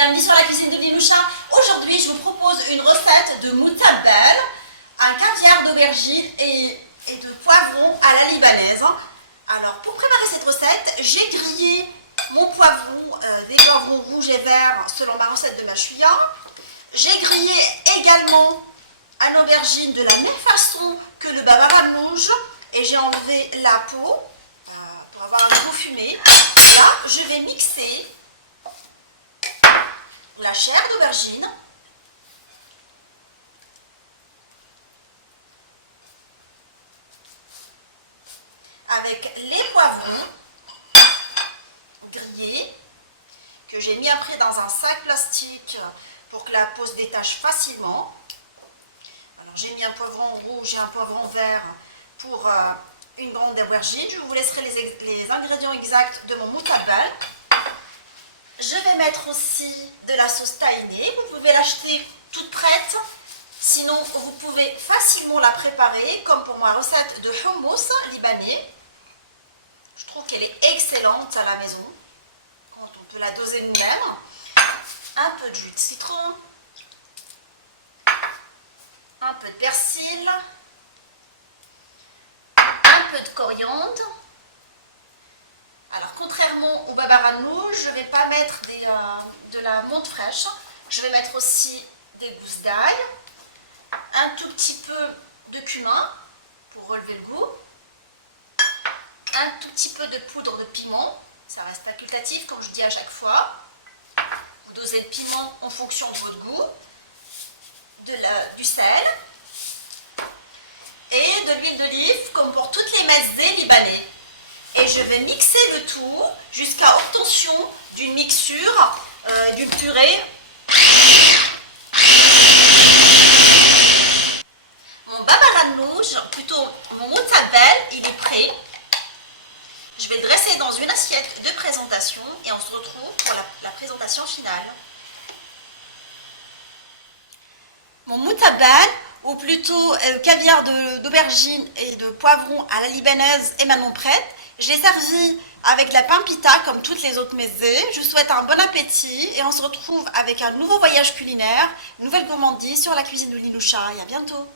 bienvenue sur la cuisine de Liloucha. Aujourd'hui, je vous propose une recette de moutabel, un caviar d'aubergine et de poivron à la libanaise. Alors, pour préparer cette recette, j'ai grillé mon poivron, des poivrons rouges et verts selon ma recette de machouia. J'ai grillé également un aubergine de la même façon que le baba ganoush et j'ai enlevé la peau pour avoir un goût fumé. Là, je vais mixer la chair d'aubergine avec les poivrons grillés que j'ai mis après dans un sac plastique pour que la peau se détache facilement. Alors j'ai mis un poivron rouge et un poivron vert pour une grande aubergine. Je vous laisserai les ingrédients exacts de mon moutabel. Je vais mettre aussi de la sauce tahini. Vous pouvez l'acheter toute prête. Sinon, vous pouvez facilement la préparer, comme pour ma recette de hummus libanais. Je trouve qu'elle est excellente à la maison, quand on peut la doser nous-mêmes. Un peu de jus de citron, un peu de persil, un peu de coriandre. Alors, contrairement au baba ganoush, je ne vais pas mettre de la menthe fraîche. Je vais mettre aussi des gousses d'ail, un tout petit peu de cumin pour relever le goût, un tout petit peu de poudre de piment. Ça reste facultatif, comme je dis à chaque fois. Vous dosez le piment en fonction de votre goût, du sel et de l'huile d'olive, comme pour toutes les mezzés libanais. Et je vais mixer le tout jusqu'à obtention d'une mixture, d'une purée. Mon baba ganoush, plutôt mon moutabel, il est prêt. Je vais le dresser dans une assiette de présentation et on se retrouve pour la présentation finale. Mon moutabel, ou plutôt caviar d'aubergine et de poivron à la libanaise, est maintenant prête. Je l'ai servi avec de la pain pita comme toutes les autres mezzés. Je vous souhaite un bon appétit et on se retrouve avec un nouveau voyage culinaire, une nouvelle gourmandise sur la cuisine de Liloucha. Et à bientôt.